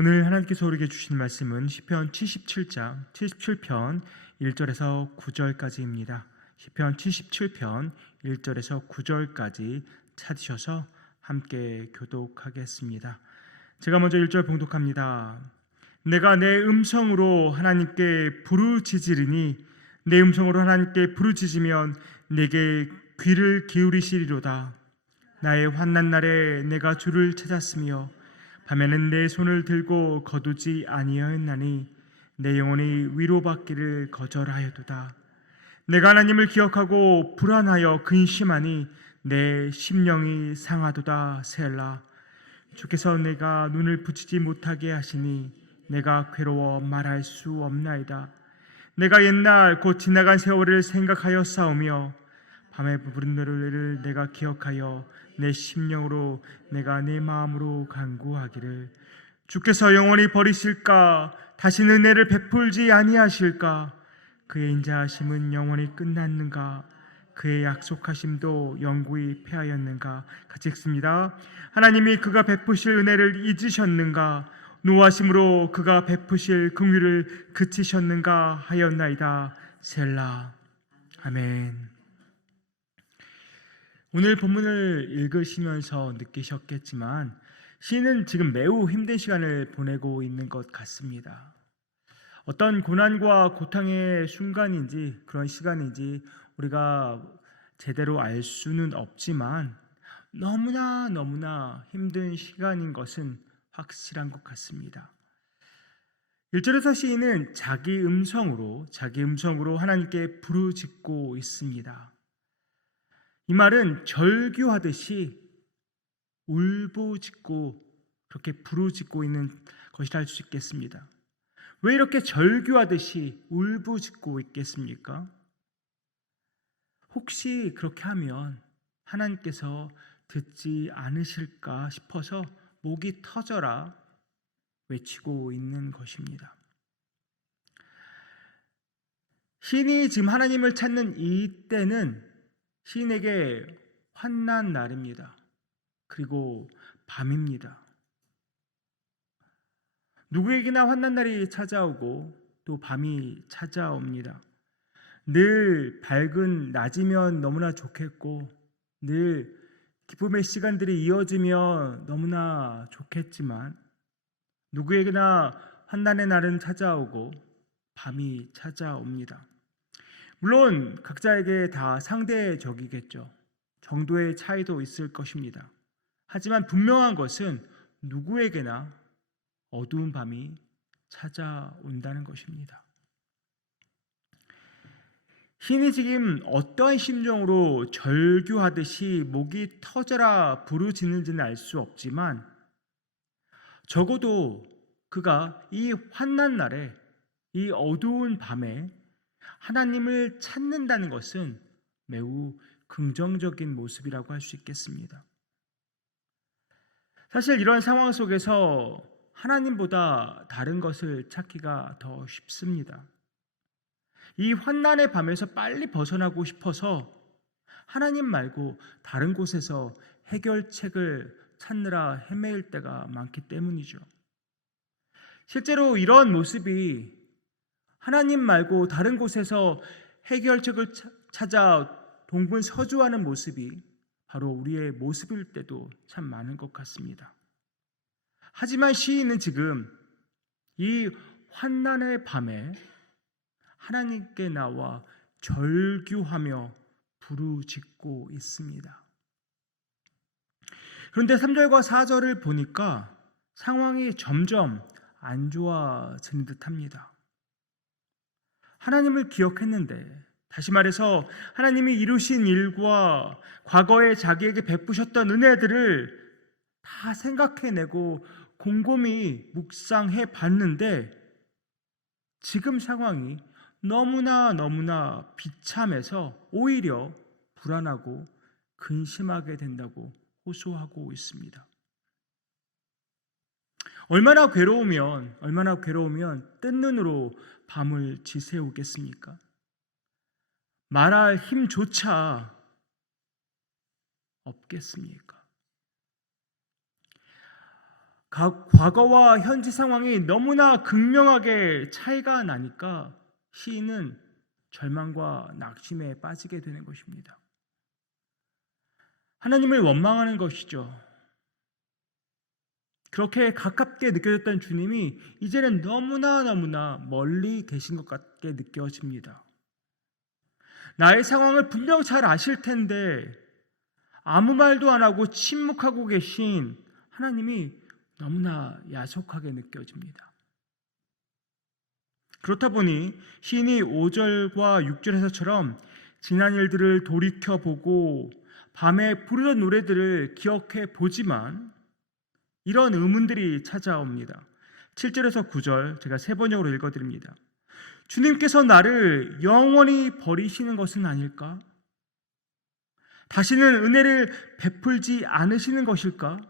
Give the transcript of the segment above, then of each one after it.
오늘 하나님께서 우리에게 주신 말씀은 시편 77편 1절에서 9절까지입니다. 시편 77편 1절에서 9절까지 찾으셔서 함께 교독하겠습니다. 제가 먼저 1절 봉독합니다. 내가 내 음성으로 하나님께 부르짖으리니 내 음성으로 하나님께 부르짖으면 내게 귀를 기울이시리로다. 나의 환난 날에 내가 주를 찾았으며 밤에는 내 손을 들고 거두지 아니하였나니 내 영혼이 위로받기를 거절하였도다. 내가 하나님을 기억하고 불안하여 근심하니 내 심령이 상하도다. 셀라. 주께서 내가 눈을 붙이지 못하게 하시니 내가 괴로워 말할 수 없나이다. 내가 옛날 곧 지나간 세월을 생각하여 싸우며 밤에 부른 노래를 내가 기억하여 내 심령으로 내가 내 마음으로 간구하기를 주께서 영원히 버리실까? 다시는 은혜를 베풀지 아니하실까? 그의 인자하심은 영원히 끝났는가? 그의 약속하심도 영구히 패하였는가? 같이 읽습니다. 하나님이 그가 베푸실 은혜를 잊으셨는가? 노하심으로 그가 베푸실 긍휼을 그치셨는가 하였나이다. 셀라. 아멘. 오늘 본문을 읽으시면서 느끼셨겠지만 시인은 지금 매우 힘든 시간을 보내고 있는 것 같습니다. 어떤 고난과 고통의 순간인지 그런 시간인지 우리가 제대로 알 수는 없지만 너무나 힘든 시간인 것은 확실한 것 같습니다. 1절에서 시인은 자기 음성으로 하나님께 부르짖고 있습니다. 이 말은 절규하듯이 울부짖고 그렇게 부르짖고 있는 것이라 할 수 있겠습니다. 왜 이렇게 절규하듯이 울부짖고 있겠습니까? 혹시 그렇게 하면 하나님께서 듣지 않으실까 싶어서 목이 터져라 외치고 있는 것입니다. 시인이 지금 하나님을 찾는 이 때는 시인에게 환난 날입니다. 그리고 밤입니다. 누구에게나 환난 날이 찾아오고 또 밤이 찾아옵니다. 늘 밝은 낮이면 너무나 좋겠고 늘 기쁨의 시간들이 이어지면 너무나 좋겠지만 누구에게나 환난의 날은 찾아오고 밤이 찾아옵니다. 물론 각자에게 다 상대적이겠죠. 정도의 차이도 있을 것입니다. 하지만 분명한 것은 누구에게나 어두운 밤이 찾아온다는 것입니다. 시인이 지금 어떠한 심정으로 절규하듯이 목이 터져라 부르짖는지는 알 수 없지만 적어도 그가 이 환난 날에 이 어두운 밤에 하나님을 찾는다는 것은 매우 긍정적인 모습이라고 할 수 있겠습니다. 사실 이런 상황 속에서 하나님보다 다른 것을 찾기가 더 쉽습니다. 이 환난의 밤에서 빨리 벗어나고 싶어서 하나님 말고 다른 곳에서 해결책을 찾느라 헤매일 때가 많기 때문이죠. 실제로 이런 모습이 하나님 말고 다른 곳에서 해결책을 찾아 동분서주하는 모습이 바로 우리의 모습일 때도 참 많은 것 같습니다. 하지만 시인은 지금 이 환난의 밤에 하나님께 나와 절규하며 부르짖고 있습니다. 그런데 3절과 4절을 보니까 상황이 점점 안 좋아지는 듯합니다. 하나님을 기억했는데, 다시 말해서 하나님이 이루신 일과 과거에 자기에게 베푸셨던 은혜들을 다 생각해내고 곰곰이 묵상해 봤는데 지금 상황이 너무나 비참해서 오히려 불안하고 근심하게 된다고 호소하고 있습니다. 얼마나 괴로우면 뜬 눈으로 밤을 지새우겠습니까? 말할 힘조차 없겠습니까? 과거와 현재 상황이 너무나 극명하게 차이가 나니까 시인은 절망과 낙심에 빠지게 되는 것입니다. 하나님을 원망하는 것이죠. 그렇게 가깝게 느껴졌던 주님이 이제는 너무나 멀리 계신 것 같게 느껴집니다. 나의 상황을 분명 잘 아실 텐데 아무 말도 안 하고 침묵하고 계신 하나님이 너무나 야속하게 느껴집니다. 그렇다 보니 시인이 5절과 6절에서처럼 지난 일들을 돌이켜보고 밤에 부르던 노래들을 기억해 보지만 이런 의문들이 찾아옵니다. 7절에서 9절 제가 세 번역으로 읽어드립니다. 주님께서 나를 영원히 버리시는 것은 아닐까? 다시는 은혜를 베풀지 않으시는 것일까?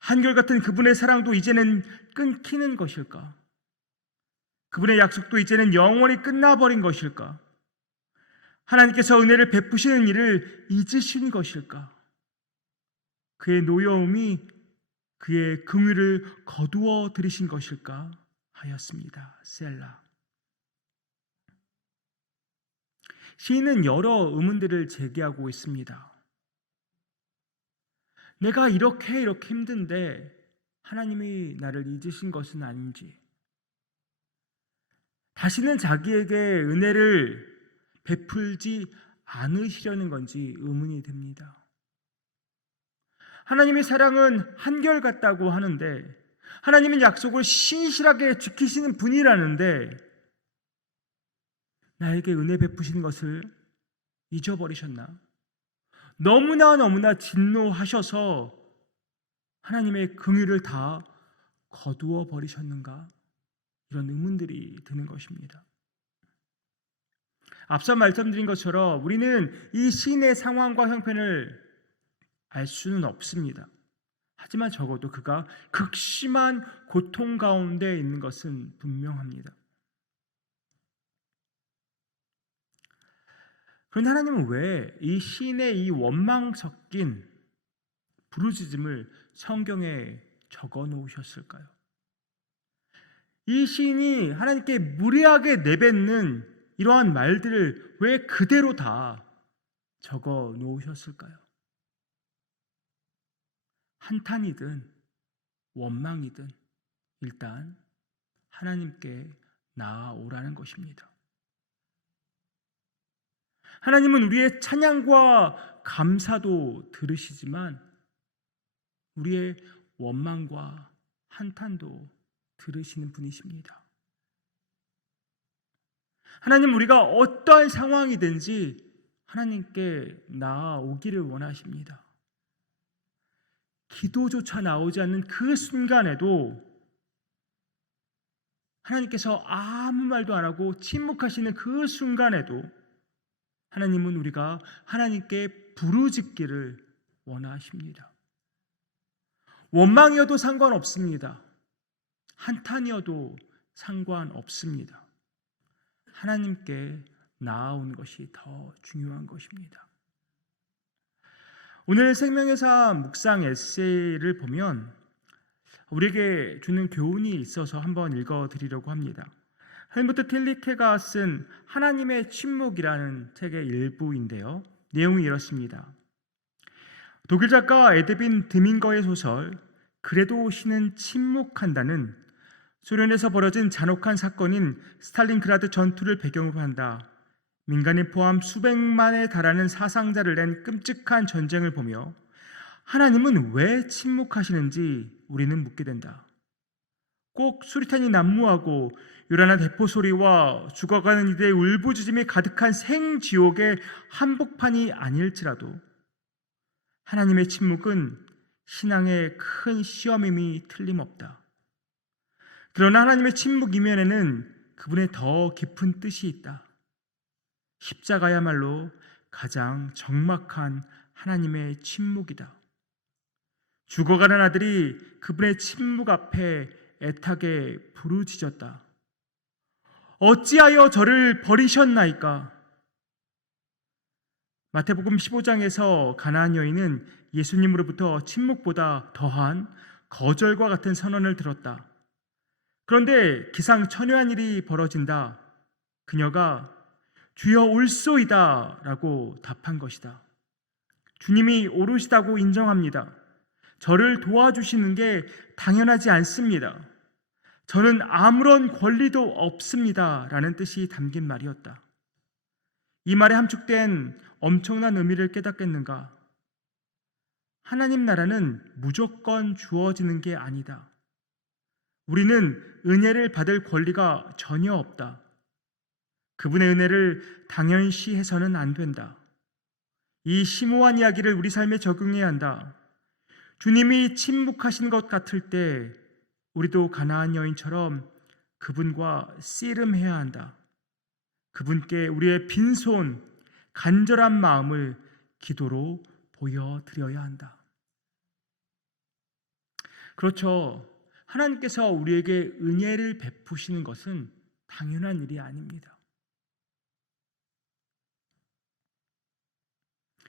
한결같은 그분의 사랑도 이제는 끊기는 것일까? 그분의 약속도 이제는 영원히 끝나버린 것일까? 하나님께서 은혜를 베푸시는 일을 잊으신 것일까? 그의 노여움이 그의 긍휼을 거두어 들이신 것일까 하였습니다. 셀라. 시인은 여러 의문들을 제기하고 있습니다. 내가 이렇게 힘든데 하나님이 나를 잊으신 것은 아닌지, 다시는 자기에게 은혜를 베풀지 않으시려는 건지 의문이 듭니다. 하나님의 사랑은 한결같다고 하는데, 하나님은 약속을 신실하게 지키시는 분이라는데 나에게 은혜 베푸시는 것을 잊어버리셨나? 너무나 진노하셔서 하나님의 긍휼을 다 거두어 버리셨는가? 이런 의문들이 드는 것입니다. 앞서 말씀드린 것처럼 우리는 이 시인의 상황과 형편을 알 수는 없습니다. 하지만 적어도 그가 극심한 고통 가운데 있는 것은 분명합니다. 그런데 하나님은 왜 이 시인의 이 원망 섞인 부르짖음을 성경에 적어 놓으셨을까요? 이 시인이 하나님께 무례하게 내뱉는 이러한 말들을 왜 그대로 다 적어 놓으셨을까요? 한탄이든 원망이든 일단 하나님께 나아오라는 것입니다. 하나님은 우리의 찬양과 감사도 들으시지만 우리의 원망과 한탄도 들으시는 분이십니다. 하나님, 우리가 어떠한 상황이든지 하나님께 나아오기를 원하십니다. 기도조차 나오지 않는 그 순간에도 하나님께서 아무 말도 안 하고 침묵하시는 그 순간에도 하나님은 우리가 하나님께 부르짖기를 원하십니다. 원망이어도 상관없습니다. 한탄이어도 상관없습니다. 하나님께 나아오는 것이 더 중요한 것입니다. 오늘 생명의 삶 묵상 에세이를 보면 우리에게 주는 교훈이 있어서 한번 읽어드리려고 합니다. 헬무트 틸리케가 쓴 하나님의 침묵이라는 책의 일부인데요. 내용이 이렇습니다. 독일 작가 에드빈 드밍거의 소설 그래도 신은 침묵한다는 소련에서 벌어진 잔혹한 사건인 스탈린그라드 전투를 배경으로 한다. 민간인 포함 수백만에 달하는 사상자를 낸 끔찍한 전쟁을 보며 하나님은 왜 침묵하시는지 우리는 묻게 된다. 꼭 수리탄이 난무하고 요란한 대포 소리와 죽어가는 이들의 울부짖음이 가득한 생지옥의 한복판이 아닐지라도 하나님의 침묵은 신앙의 큰 시험임이 틀림없다. 그러나 하나님의 침묵 이면에는 그분의 더 깊은 뜻이 있다. 십자가야말로 가장 적막한 하나님의 침묵이다. 죽어가는 아들이 그분의 침묵 앞에 애타게 부르짖었다. 어찌하여 저를 버리셨나이까? 마태복음 15장에서 가나안 여인은 예수님으로부터 침묵보다 더한 거절과 같은 선언을 들었다. 그런데 기상천외한 일이 벌어진다. 그녀가 주여 올소이다 라고 답한 것이다. 주님이 오르시다고 인정합니다. 저를 도와주시는 게 당연하지 않습니다. 저는 아무런 권리도 없습니다 라는 뜻이 담긴 말이었다. 이 말에 함축된 엄청난 의미를 깨닫겠는가? 하나님 나라는 무조건 주어지는 게 아니다. 우리는 은혜를 받을 권리가 전혀 없다. 그분의 은혜를 당연시해서는 안 된다. 이 심오한 이야기를 우리 삶에 적용해야 한다. 주님이 침묵하신 것 같을 때 우리도 가나안 여인처럼 그분과 씨름해야 한다. 그분께 우리의 빈손, 간절한 마음을 기도로 보여드려야 한다. 그렇죠. 하나님께서 우리에게 은혜를 베푸시는 것은 당연한 일이 아닙니다.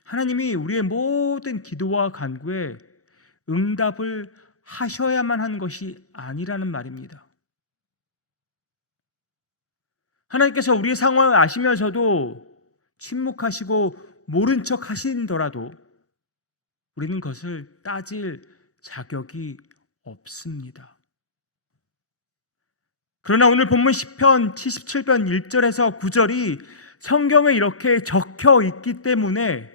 하나님이 우리의 모든 기도와 간구에 응답을 하셔야만 하는 것이 아니라는 말입니다. 하나님께서 우리의 상황을 아시면서도 침묵하시고 모른 척 하신더라도 우리는 그것을 따질 자격이 없습니다. 그러나 오늘 본문 시편 77편 1절에서 9절이 성경에 이렇게 적혀 있기 때문에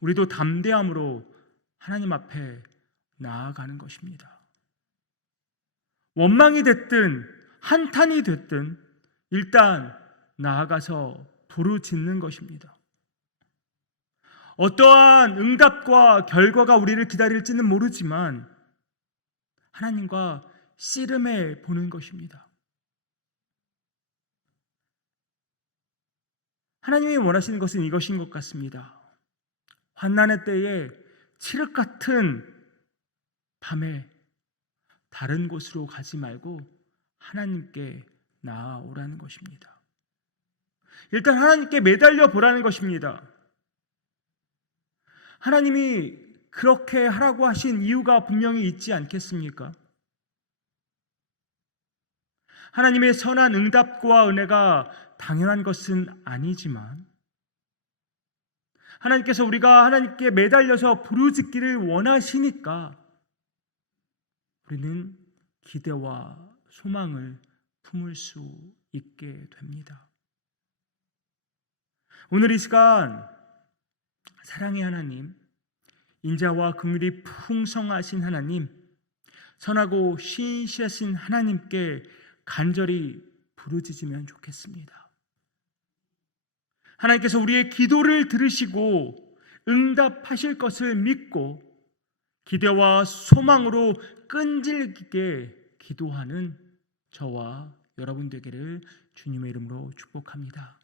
우리도 담대함으로 하나님 앞에 나아가는 것입니다. 원망이 됐든 한탄이 됐든 일단 나아가서 부르짖는 것입니다. 어떠한 응답과 결과가 우리를 기다릴지는 모르지만 하나님과 씨름해 보는 것입니다. 하나님이 원하시는 것은 이것인 것 같습니다. 환난의 때에 칠흑 같은 밤에 다른 곳으로 가지 말고 하나님께 나아오라는 것입니다. 일단 하나님께 매달려 보라는 것입니다. 하나님이 그렇게 하라고 하신 이유가 분명히 있지 않겠습니까? 하나님의 선한 응답과 은혜가 당연한 것은 아니지만 하나님께서 우리가 하나님께 매달려서 부르짖기를 원하시니까 우리는 기대와 소망을 품을 수 있게 됩니다. 오늘 이 시간 사랑의 하나님, 인자와 긍휼이 풍성하신 하나님, 선하고 신실하신 하나님께 간절히 부르짖으면 좋겠습니다. 하나님께서 우리의 기도를 들으시고 응답하실 것을 믿고 기대와 소망으로 끈질기게 기도하는 저와 여러분 되기를 주님의 이름으로 축복합니다.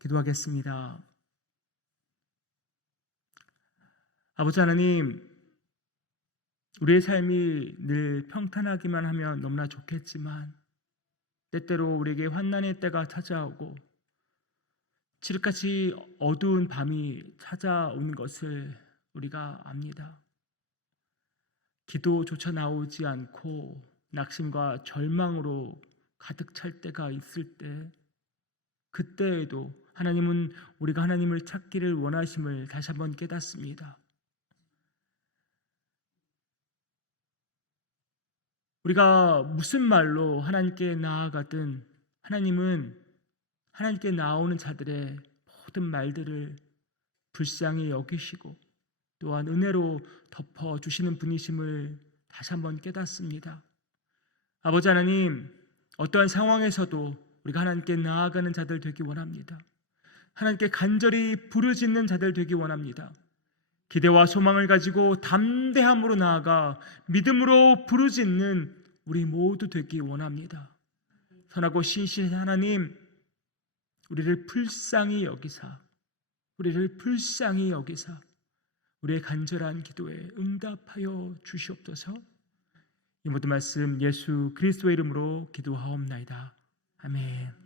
기도하겠습니다. 아버지 하나님, 우리의 삶이 늘 평탄하기만 하면 너무나 좋겠지만 때때로 우리에게 환난의 때가 찾아오고 칠흑같이 어두운 밤이 찾아오는 것을 우리가 압니다. 기도조차 나오지 않고 낙심과 절망으로 가득 찰 때가 있을 때 그때에도 하나님은 우리가 하나님을 찾기를 원하심을 다시 한번 깨닫습니다. 우리가 무슨 말로 하나님께 나아가든 하나님은 하나님께 나오는 자들의 모든 말들을 불쌍히 여기시고 또한 은혜로 덮어주시는 분이심을 다시 한번 깨닫습니다. 아버지 하나님, 어떠한 상황에서도 우리가 하나님께 나아가는 자들 되기 원합니다. 하나님께 간절히 부르짖는 자들 되기 원합니다. 기대와 소망을 가지고 담대함으로 나아가 믿음으로 부르짖는 우리 모두 되기 원합니다. 선하고 신실한 하나님, 우리를 불쌍히 여기사 우리의 간절한 기도에 응답하여 주시옵소서. 이 모든 말씀 예수 그리스도의 이름으로 기도하옵나이다. 아멘.